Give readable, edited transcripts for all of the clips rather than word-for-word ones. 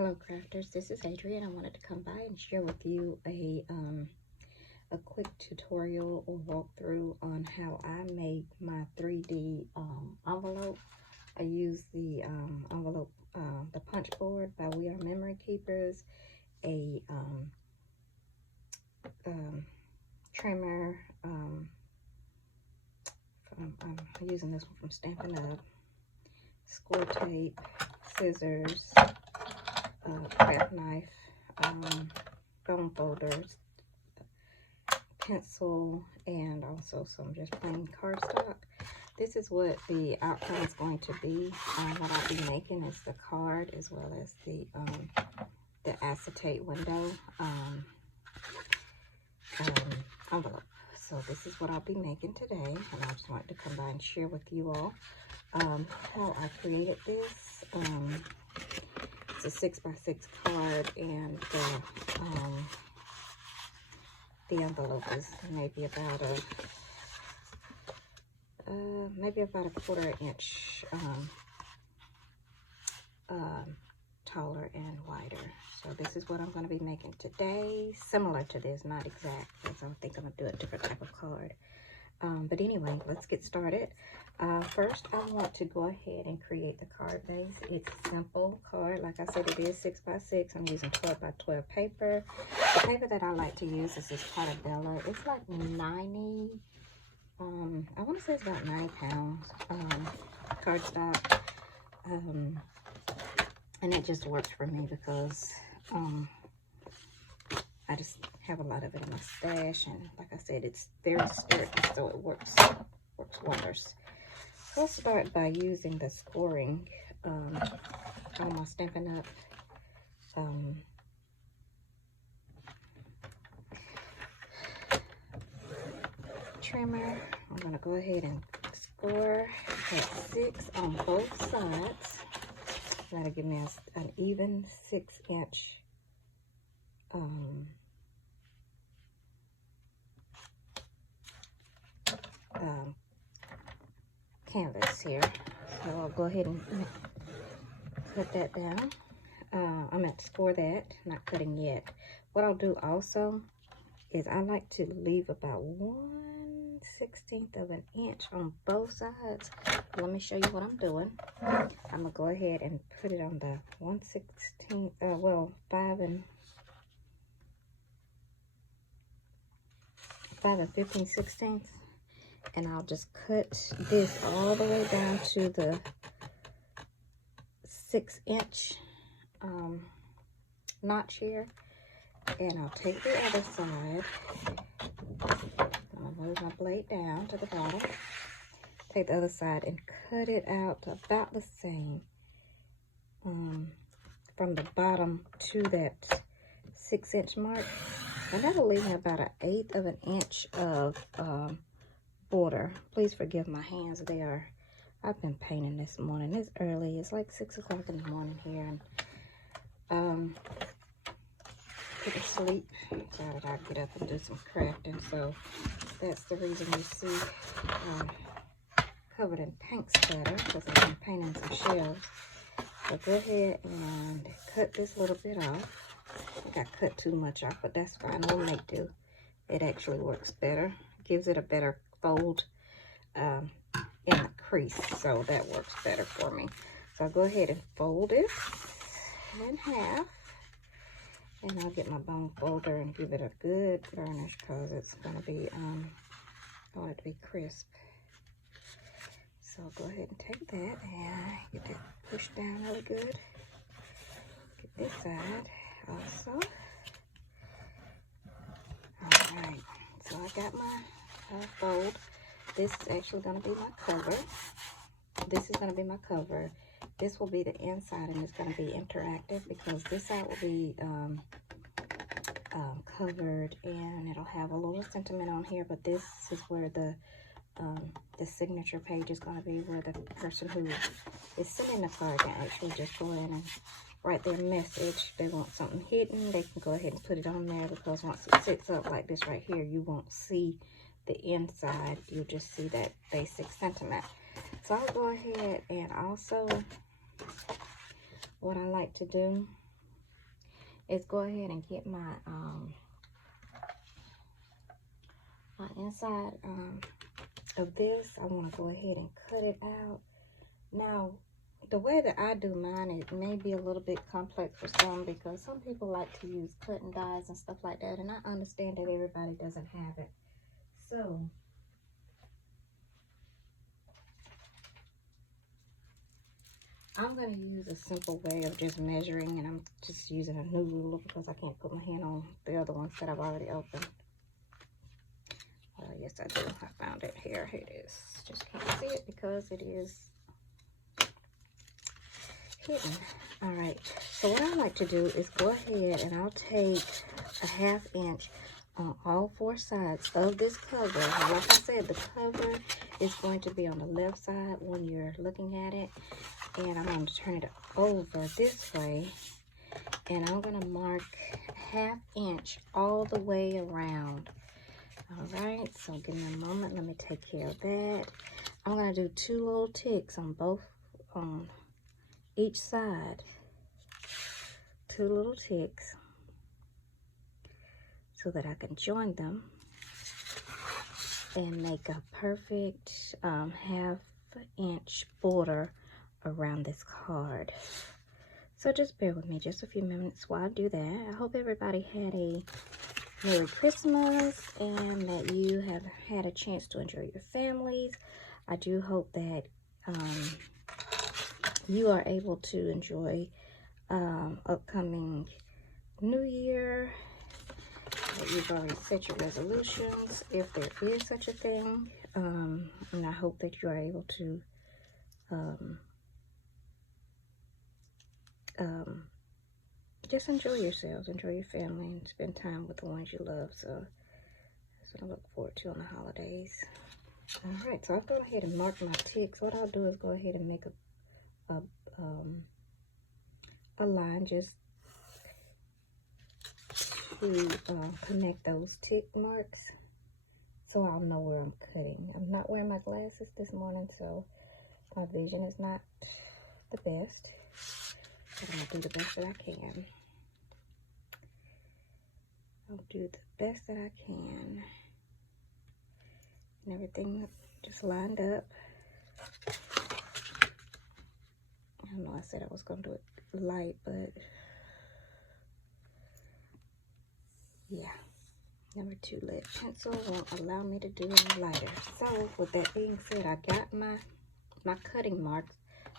Hello crafters, this is Adrienne. I wanted to come by and share with you a quick tutorial or walkthrough on how I make my 3D envelope. I use the envelope, the punch board by We Are Memory Keepers, a trimmer, I'm using this one from Stampin' Up, score tape, scissors, craft knife, bone folders, pencil, and also some just plain cardstock. This is what the outcome is going to be. What I'll be making is the card as well as the acetate window envelope. So this is what I'll be making today, and I just wanted to come by and share with you all how I created this. It's a 6x6 card, and the envelope is maybe about a quarter inch taller and wider. So this is what I'm going to be making today, similar to this, not exact, because I think I'm going to do a different type of card. But anyway, let's get started. First, I want to go ahead and create the card base. It's a simple card. Like I said, it is 6x6. I'm using 12x12 paper. The paper that I like to use is this Portobello. It's like 90, I want to say it's about 90 pounds cardstock. And it just works for me because I just have a lot of it in my stash, and like I said, it's very sturdy, so it works wonders. So let's start by using the scoring on my Stampin' Up trimmer. I'm going to go ahead and score at 6 on both sides. That'll give me an even 6-inch canvas here. So I'll go ahead and cut that down. I'm going to score that, not cutting yet. What I'll do also is I like to leave about 1/16 of an inch on both sides. Let me show you what I'm doing. I'm going to go ahead and put it on the 1/16, well, 5 15/16, and I'll just cut this all the way down to the 6-inch notch here, and I'll take the other side. I'm gonna move my blade down to the bottom, take the other side and cut it out to about the same from the bottom to that 6-inch mark, and that'll leave me about 1/8 of an inch of border. Please forgive my hands. I've been painting this morning. It's early. It's like 6 o'clock in the morning here, and couldn't sleep. Thought I'd get up and do some crafting, so that's the reason you see covered in paint splatter, because I've been painting some shelves. So go ahead and cut this little bit off. I think I cut too much off, but that's fine. We'll make do. It actually works better. Gives it a better fold in the crease, so that works better for me. So I'll go ahead and fold it in half, and I'll get my bone folder and give it a good burnish, because it's going to be I want it to be crisp. So I'll go ahead and take that and get that pushed down really good. Get this side also. Alright, so I got my fold. This is actually going to be my cover. This is going to be my cover. This will be the inside, and it's going to be interactive because this side will be covered, and it'll have a little sentiment on here, but this is where the signature page is going to be, where the person who is sending the card can actually just go in and write their message. If they want something hidden, they can go ahead and put it on there, because once it sits up like this right here, you won't see the inside. You'll just see that basic sentiment. So I'll go ahead and also, what I like to do is go ahead and get my my inside of this. I want to go ahead and cut it out. Now, the way that I do mine, it may be a little bit complex for some, because some people like to use cutting dies and stuff like that, and I understand that everybody doesn't have it. So I'm going to use a simple way of just measuring, and I'm just using a new ruler because I can't put my hand on the other ones that I've already opened. Yes, I do. I found it here. Here it is. Just can't see it because it is hidden. All right. So what I like to do is go ahead and I'll take a 1/2 inch on all 4 sides of this cover. And like I said, the cover is going to be on the left side when you're looking at it. And I'm going to turn it over this way. And I'm going to mark 1/2 inch all the way around. All right, so give me a moment. Let me take care of that. I'm going to do 2 little ticks on each side. 2 little ticks so that I can join them and make a perfect 1/2 inch border around this card. So just bear with me just a few minutes while I do that. I hope everybody had a Merry Christmas and that you have had a chance to enjoy your families. I do hope that you are able to enjoy upcoming New Year, that you've already set your resolutions, if there is such a thing, and I hope that you are able to just enjoy yourselves, enjoy your family, and spend time with the ones you love. So that's what I look forward to on the holidays. All right, so I've gone ahead and marked my ticks. What I'll do is go ahead and make a line just to connect those tick marks, so I'll know where I'm cutting. I'm not wearing my glasses this morning, so my vision is not the best, but I'm gonna do the best that I can. I'll do the best that I can. And everything just lined up. I know I said I was gonna do it light, but yeah. Number 2 lead pencil won't allow me to do it lighter. So with that being said, I got my cutting marks.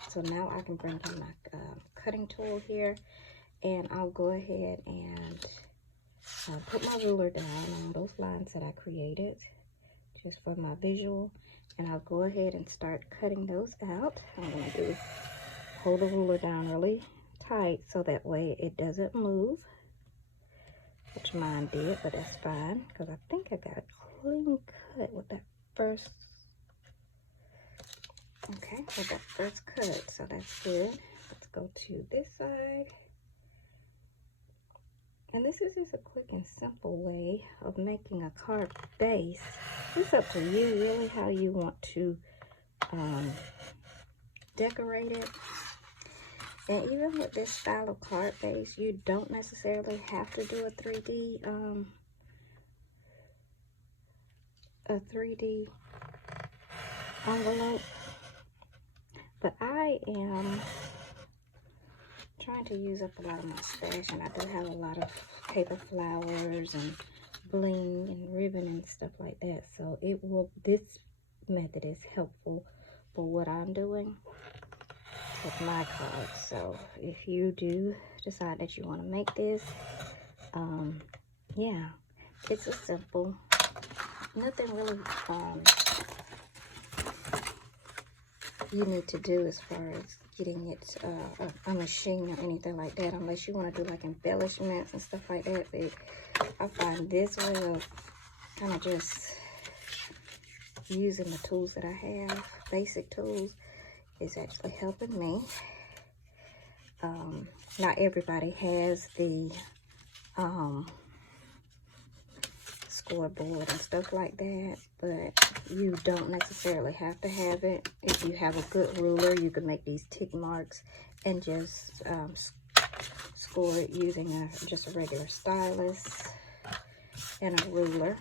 So now I can bring in my cutting tool here, and I'll go ahead and put my ruler down on those lines that I created just for my visual, and I'll go ahead and start cutting those out. I'm going to do hold the ruler down really tight so that way it doesn't move, which mine did, but that's fine because I think I got a clean cut with that first. Okay, with that first cut, so that's good. Let's go to this side. And this is just a quick and simple way of making a card base. It's up to you really how you want to decorate it. And even with this style of card base, you don't necessarily have to do a 3D envelope. But I am trying to use up a lot of my stash, and I do have a lot of paper flowers and bling and ribbon and stuff like that. So this method is helpful for what I'm doing with my cards. So if you do decide that you want to make this, yeah, it's a simple, nothing really you need to do as far as getting it a machine or anything like that, unless you want to do like embellishments and stuff like that. But I find this way of kind of just using the tools that I have, basic tools, is actually helping me. Not everybody has the scoreboard and stuff like that, but you don't necessarily have to have it. If you have a good ruler, you can make these tick marks and just score it using just a regular stylus and a ruler.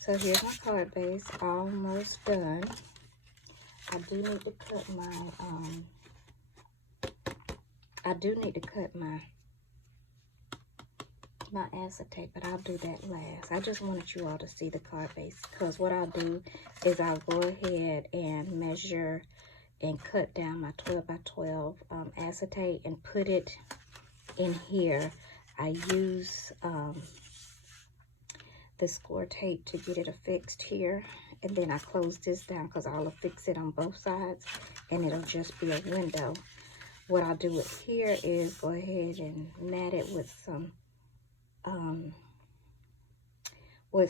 So here's my card base, almost done. I do need to cut my my acetate, but I'll do that last. I just wanted you all to see the card base, because what I'll do is I'll go ahead and measure and cut down my 12 by 12 acetate and put it in here. I use the score tape to get it affixed here, and then I close this down because I'll affix it on both sides and it'll just be a window. What I'll do with here is go ahead and mat it with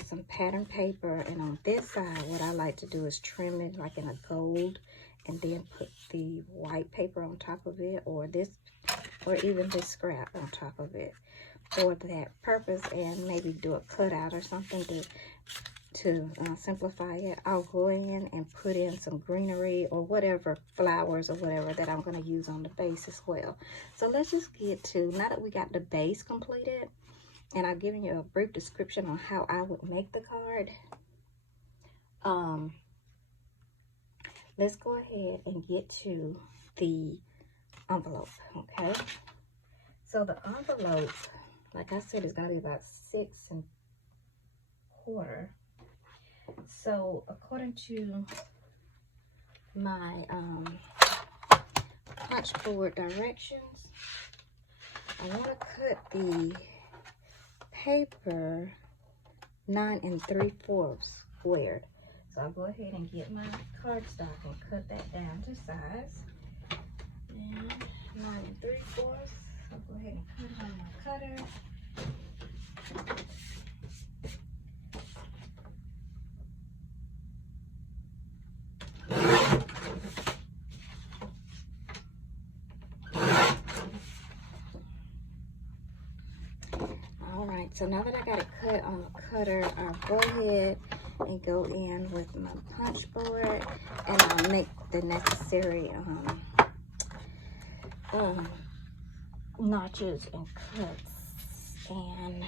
some pattern paper, and on this side what I like to do is trim it like in a gold and then put the white paper on top of it, or even this scrap on top of it for that purpose, and maybe do a cutout or something to simplify it. I'll go in and put in some greenery or whatever, flowers or whatever that I'm going to use on the base as well. So let's just get to, now that we got the base completed and I've given you a brief description on how I would make the card, let's go ahead and get to the envelope. Okay, so the envelope, like I said, is going to be about 6 1/4. So according to my punch board directions, I want to cut the paper 9 3/4 squared. So I'll go ahead and get my cardstock and cut that down to size. And 9 3/4. I'll go ahead and cut it on my cutter. So now that I got it cut on the cutter, I'll go ahead and go in with my punch board and I'll make the necessary notches and cuts. And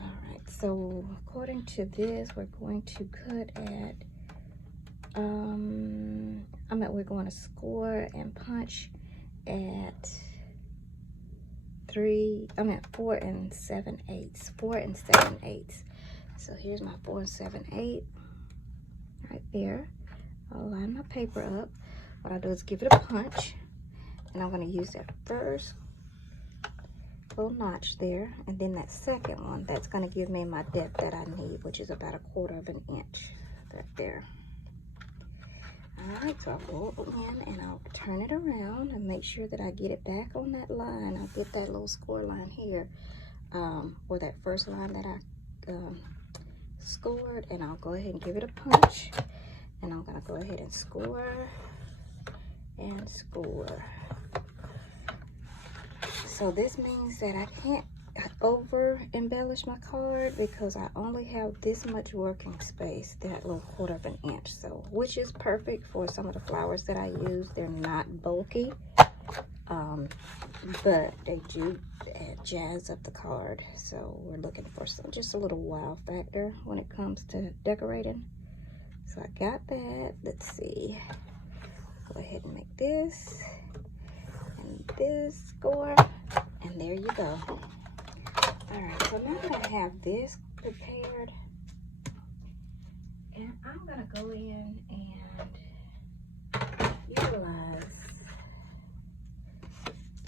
all right, so according to this, we're going to cut at we're going to score and punch at 4 7/8. 4 7/8. So here's my 4 7/8 right there. I'll line my paper up. What I do is give it a punch, and I'm going to use that first little notch there, and then that second one, that's going to give me my depth that I need, which is about 1/4 inch right there. Alright, so I'll go in and I'll turn it around and make sure that I get it back on that line. I'll get that little score line here, or that first line that I scored, and I'll go ahead and give it a punch. And I'm going to go ahead and score and score. So this means that I can't over embellish my card because I only have this much working space, that little 1/4 inch, so which is perfect for some of the flowers that I use. They're not bulky, but they do jazz up the card. So we're looking for just a little wow factor when it comes to decorating. So I got that. Let's see, go ahead and make this and this score, and there you go. Alright, so now that I have this prepared, and I'm going to go in and utilize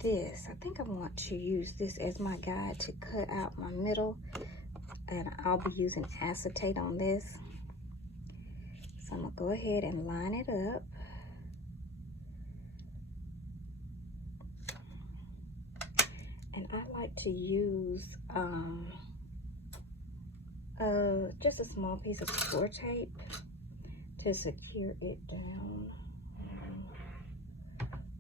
this. I think I want to use this as my guide to cut out my middle, and I'll be using acetate on this. So I'm going to go ahead and line it up. And I like to use just a small piece of score tape to secure it down.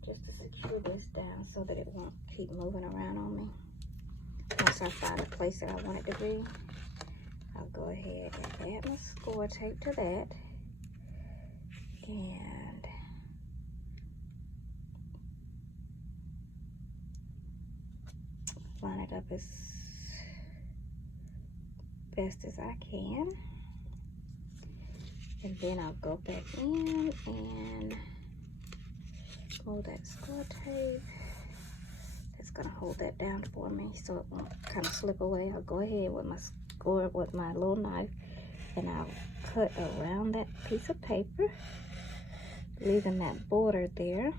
Just to secure this down so that it won't keep moving around on me. Once I find the place that I want it to be, I'll go ahead and add my score tape to that. And line it up as best as I can. And then I'll go back in and hold that score tape. It's gonna hold that down for me so it won't kind of slip away. I'll go ahead with my score with my little knife and I'll cut around that piece of paper, leaving that border there.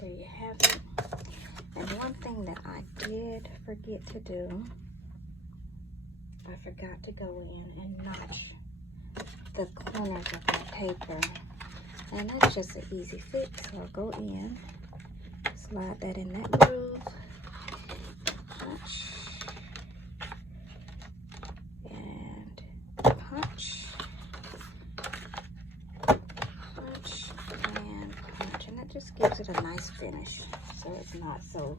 There you have it. And one thing that I did forget to do, I forgot to go in and notch the corners of that paper. And that's just an easy fix. So I'll go in, slide that in that groove, punch, and punch, punch, and punch. And that just gives it a nice finish. So it's not so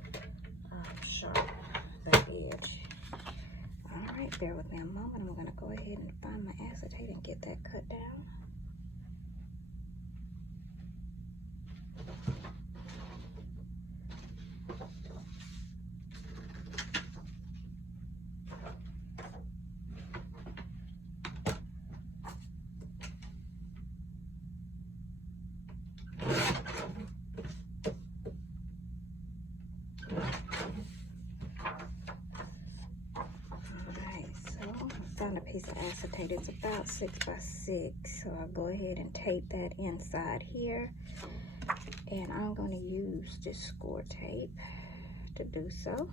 sharp, the edge. All right, bear with me a moment. I'm gonna go ahead and find my acetate and get that cut down. Found a piece of acetate. It's about 6 by 6, so I'll go ahead and tape that inside here, and I'm going to use this score tape to do so.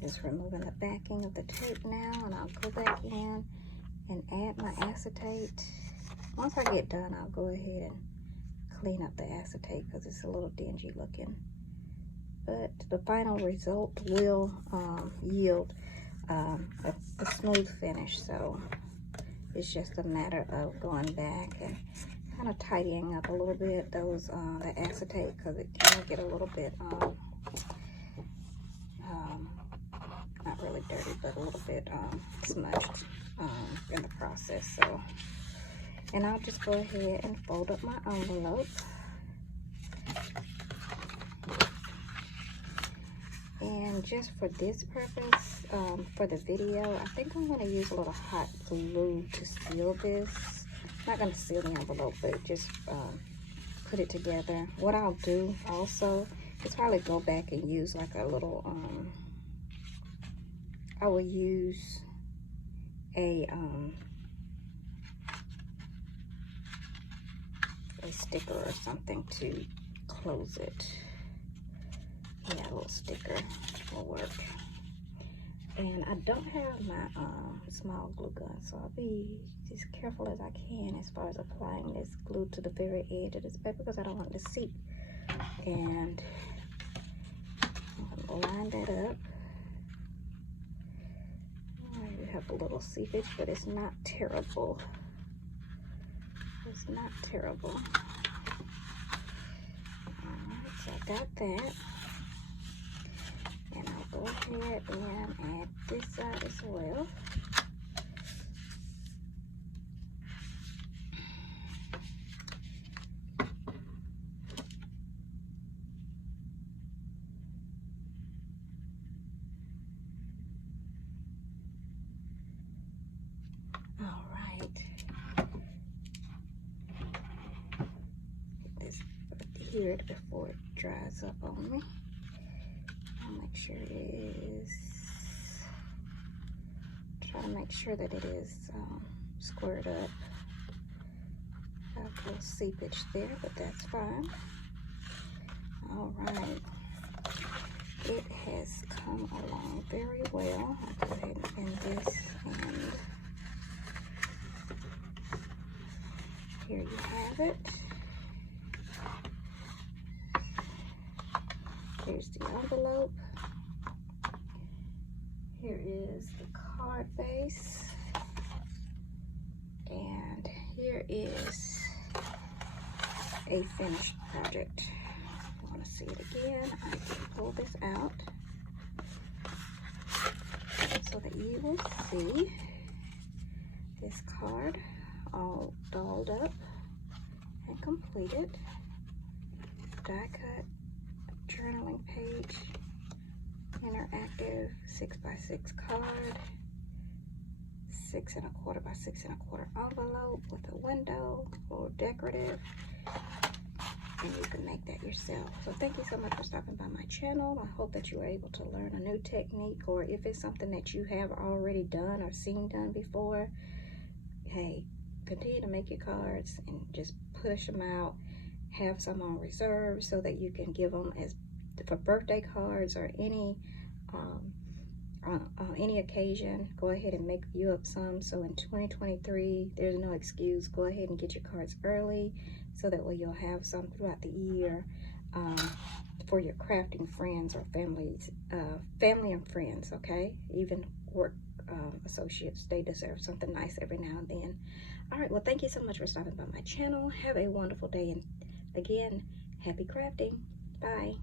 Just removing the backing of the tape now, and I'll go back in and add my acetate. Once I get done, I'll go ahead and clean up the acetate because it's a little dingy looking. But the final result will yield a smooth finish, so it's just a matter of going back and kind of tidying up a little bit those the acetate, because it can get a little bit not really dirty, but a little bit smudged in the process. So, and I'll just go ahead and fold up my envelope. And just for this purpose, for the video, I think I'm going to use a little hot glue to seal this. I'm not going to seal the envelope, but just put it together. What I'll do also is probably go back and use like a little I will use a sticker or something to close it. Yeah, a little sticker will work. And I don't have my small glue gun, so I'll be as careful as I can as far as applying this glue to the very edge of this paper, because I don't want it to seep. And I'm gonna line that up. You have a little seepage, but it's not terrible. It's not terrible. Alright, so I got that. And I'll go ahead and add this side as well. secured before it dries up on me. I'll make sure it is, try to make sure that it is squared up. Got a little seepage there, but that's fine. All right, it has come along very well. I'll go ahead and end this, and here you have it. Here's the envelope. Here is the card base. And here is a finished project. If you want to see it again, I can pull this out so that you will see this card all dolled up and completed. Die cut journaling page, interactive 6x6 card, 6 1/4 by 6 1/4 envelope with a window, a little decorative, and you can make that yourself. So thank you so much for stopping by my channel. I hope that you were able to learn a new technique, or if it's something that you have already done or seen done before, hey, continue to make your cards and just push them out. Have some on reserve so that you can give them as for birthday cards or any on any occasion. Go ahead and make you up some. So in 2023, there's no excuse. Go ahead and get your cards early so that way you'll have some throughout the year for your crafting friends or families, family and friends, okay? Even work associates, they deserve something nice every now and then. All right, well, thank you so much for stopping by my channel. Have a wonderful day, and again, happy crafting. Bye.